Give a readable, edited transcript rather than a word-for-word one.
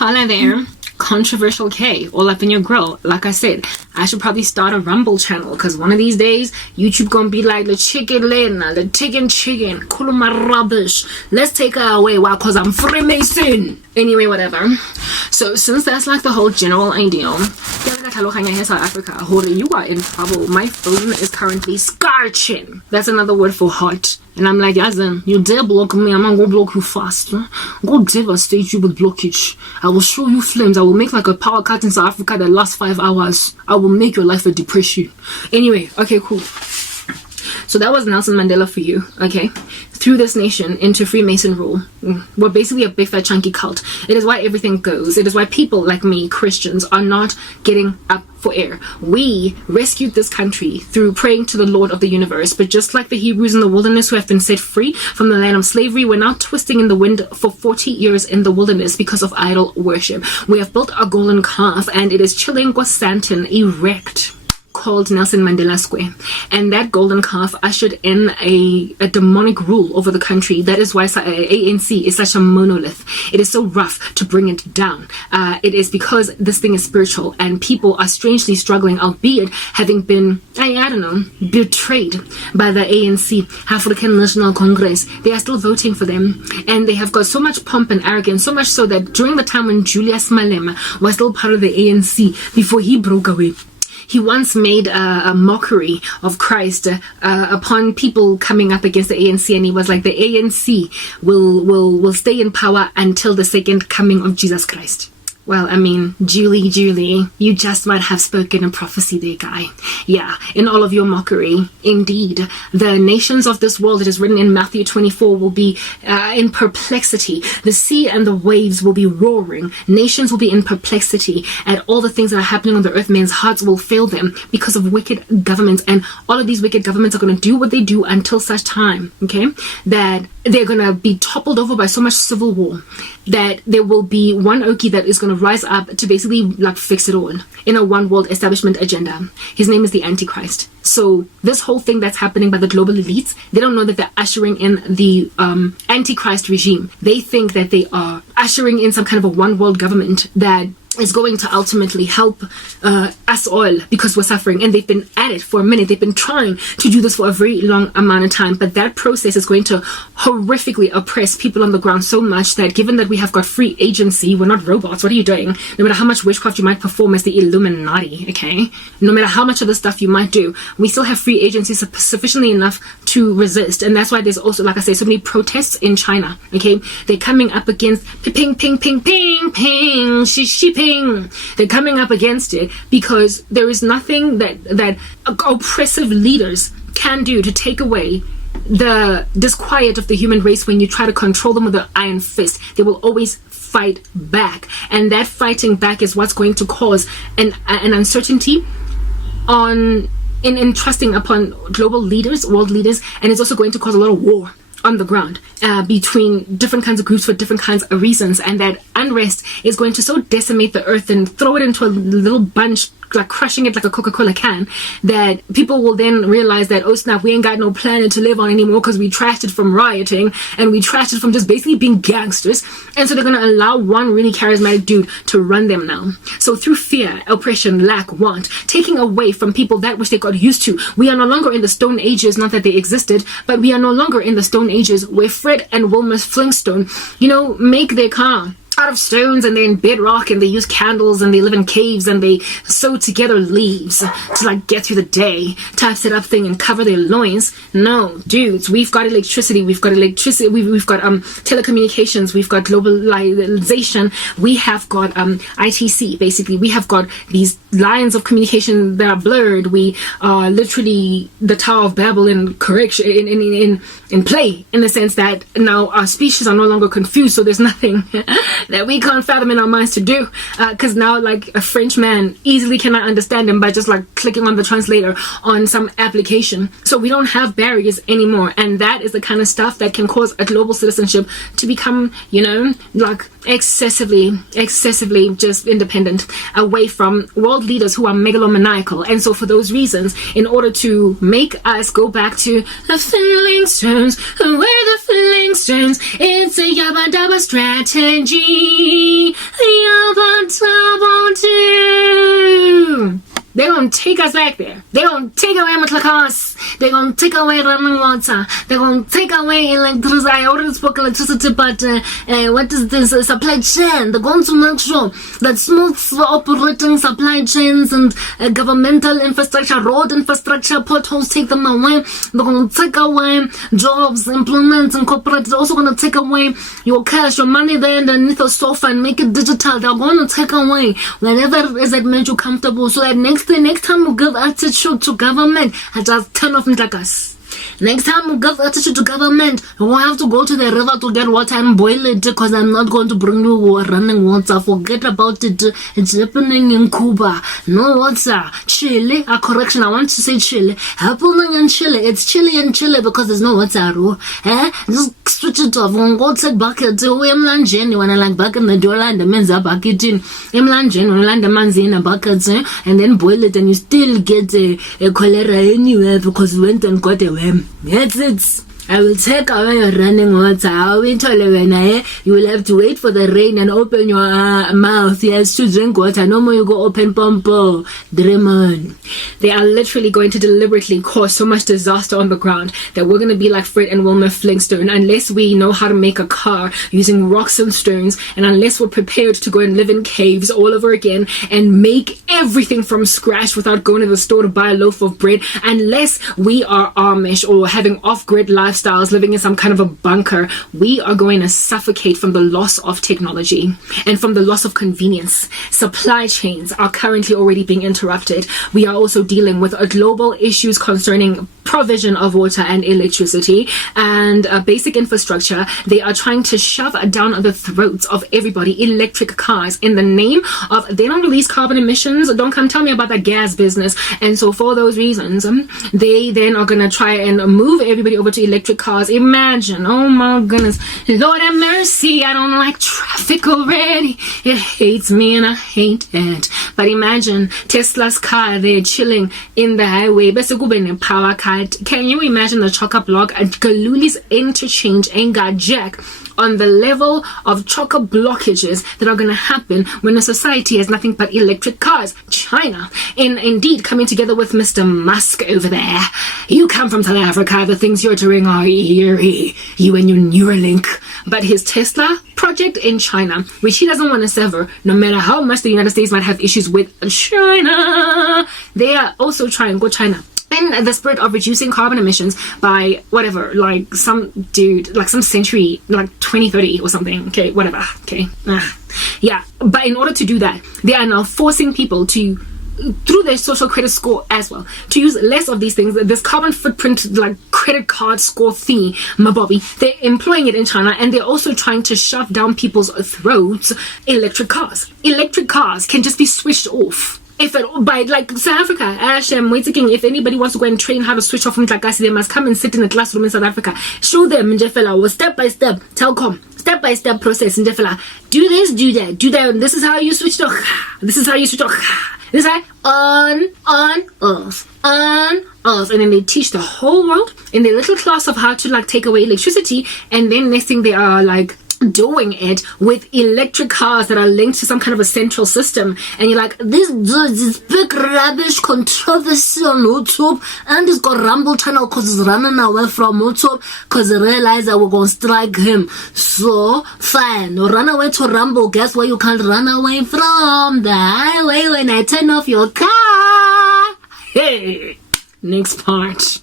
Holla there. Controversial K, all up in your grill. Like I said, I should probably start a Rumble channel, because one of these days YouTube gonna be like the chicken Lena, the chicken kuluma rubbish. Let's take her away. Why? Because I'm Freemason. Anyway, whatever. So since that's like the whole general ideal, South Africa, you are in trouble. My phone is currently scorching. That's another word for hot. And I'm like, Yazin, you dare block me, I'm gonna block you fast. Go devastate you with blockage. I will show you flames. I will make like a power cut in South Africa that lasts 5 hours. I will make your life a depression. Anyway, okay, cool. So that was Nelson Mandela for you, okay? Threw this nation into Freemason rule. We're basically a big fat chunky cult. It is why everything goes. It is why people like me, Christians, are not getting up for air. We rescued this country through praying to the Lord of the universe. But just like the Hebrews in the wilderness who have been set free from the land of slavery, we're now twisting in the wind for 40 years in the wilderness because of idol worship. We have built a golden calf and it is chilling with Santon erect, called Nelson Mandela Square, and that golden calf ushered in a demonic rule over the country. That is why ANC is such a monolith. It is so rough to bring it down. It is because this thing is spiritual and people are strangely struggling, albeit having been, I don't know, betrayed by the ANC, African National Congress. They are still voting for them, and they have got so much pomp and arrogance, so much so that during the time when Julius Malema was still part of the ANC before he broke away, he once made a mockery of Christ upon people coming up against the ANC, and he was like, the ANC will stay in power until the second coming of Jesus Christ. Well, I mean, Julie, you just might have spoken a prophecy there, guy. Yeah, in all of your mockery. Indeed, the nations of this world, it is written in Matthew 24, will be in perplexity. The sea and the waves will be roaring. Nations will be in perplexity at all the things that are happening on the earth. Men's hearts will fail them because of wicked governments. And all of these wicked governments are going to do what they do until such time, okay, that they're going to be toppled over by so much civil war that there will be one Okie that is going to rise up to basically like fix it all in a one world establishment agenda. His name is the Antichrist. So this whole thing that's happening by the global elites, they don't know that they're ushering in the Antichrist regime. They think that they are ushering in some kind of a one world government that is going to ultimately help us all because we're suffering. And they've been at it for a minute. They've been trying to do this for a very long amount of time. But that process is going to horrifically oppress people on the ground so much that given that we have got free agency, we're not robots. What are you doing? No matter how much witchcraft you might perform as the Illuminati, okay? No matter how much of the stuff you might do, we still have free agency sufficiently enough to resist. And that's why there's also, like I say, so many protests in China, okay? They're coming up against ping, ping, ping, ping, ping, shi, ping. They're coming up against it because there is nothing that oppressive leaders can do to take away the disquiet of the human race. When you try to control them with an iron fist, they will always fight back, and that fighting back is what's going to cause an uncertainty in trusting upon global leaders, world leaders, and it's also going to cause a lot of war on the ground between different kinds of groups for different kinds of reasons. And that unrest is going to so decimate the earth and throw it into a little bunch, like crushing it like a Coca-Cola can, that people will then realize that, oh snap, we ain't got no planet to live on anymore because we trashed it from rioting and we trashed it from just basically being gangsters. And so they're going to allow one really charismatic dude to run them now. So through fear, oppression, lack, want, taking away from people that which they got used to, we are no longer in the Stone Ages, not that they existed, but we are no longer in the Stone Ages where Fred and Wilma Flintstone, make their car out of stones and they're in bedrock and they use candles and they live in caves and they sew together leaves to like get through the day type set up thing and cover their loins. No, dudes, we've got electricity, we've got telecommunications, we've got globalization, we have got ITC. Basically, we have got these lines of communication that are blurred. We are literally the Tower of Babel in correction in play, in the sense that now our species are no longer confused, so there's nothing that we can't fathom in our minds to do, because now like a French man easily cannot understand him by just like clicking on the translator on some application. So we don't have barriers anymore, and that is the kind of stuff that can cause a global citizenship to become, like excessively just independent away from world leaders who are megalomaniacal. And so for those reasons, in order to make us go back to the Flintstones, where the Flintstones, it's a yabba dabba strategy. Yeah. gonna take us back there. They're gonna take away my cars. They're gonna take away running water. They're gonna take away electricity. I already spoke electricity, but what is this? Supply chain. They're going to make sure that smooth operating supply chains and governmental infrastructure, road infrastructure, potholes, take them away. They're gonna take away jobs, employment, and corporate. They're also gonna take away your cash, your money there underneath the sofa and make it digital. They're gonna take away whatever it is that made you comfortable. So that next time we give attitude to government, I just turn off Ntakas. Next time we give attitude to government, we won't have to go to the river to get water and boil it because I'm not going to bring you running water. Forget about it. It's happening in Cuba. No water. Chile. Correction, I want to say Chile. Happening in Chile. It's Chile in Chile because there's no water. Just switch it off. We'll go take bucket. I'm landing when I like back in the door and the men's are bucket in. I'm landing when I land the man's in a bucket and then boil it and you still get a cholera anywhere because we went and got a That's it. I will take away your running water. You will have to wait for the rain and open your mouth, yes, to drink water. No more you go open pompo. Dream on. They are literally going to deliberately cause so much disaster on the ground that we're going to be like Fred and Wilma Flintstone unless we know how to make a car using rocks and stones, and unless we're prepared to go and live in caves all over again and make everything from scratch without going to the store to buy a loaf of bread, unless we are Amish or having off-grid lifestyles, living in some kind of a bunker. We are going to suffocate from the loss of technology and from the loss of convenience. Supply chains are currently already being interrupted. We are also dealing with global issues concerning provision of water and electricity and basic infrastructure. They are trying to shove down the throats of everybody electric cars in the name of they don't release carbon emissions. Don't come tell me about that gas business. And so for those reasons, they then are going to try and move everybody over to electric cars. Imagine, oh my goodness, Lord have mercy, I don't like traffic already. It hates me and I hate it. But imagine Tesla's car, they're chilling in the highway. Power cut. Can you imagine the chock-a-block at Galuli's interchange ain't got jack on the level of chock-a blockages that are going to happen when a society has nothing but electric cars? China, indeed, coming together with Mr. Musk over there. You come from South Africa, the things you're doing are eerie, you and your Neuralink. But his Tesla project in China, which he doesn't want to sever, no matter how much the United States might have issues with China, they are also trying, go China, in the spirit of reducing carbon emissions by whatever, like some dude, like some century, like 2030 or something, okay, whatever, okay, yeah, but in order to do that, they are now forcing people to, through their social credit score as well, to use less of these things, this carbon footprint, like credit card score thingy, my bobby, they're employing it in China, and they're also trying to shove down people's throats electric cars. Electric cars can just be switched off. If it, by like South Africa, I'm waiting. If anybody wants to go and train how to switch off from Tlakasi, they must come and sit in a classroom in South Africa. Show them, Njefela, step by step, Telkom, step by step process, Njefela. Do this, do that, do that. This is how you switch off. This is how you switch off. This is how on, off, on, off. And then they teach the whole world in their little class of how to like take away electricity. And then next thing they are like doing it with electric cars that are linked to some kind of a central system, and you're like, this dude is big rubbish controversy on YouTube, and he's got Rumble channel because he's running away from YouTube because he realized that we're gonna strike him. So fine, run away to Rumble. Guess where you can't run away from? The highway when I turn off your car. Hey, next part.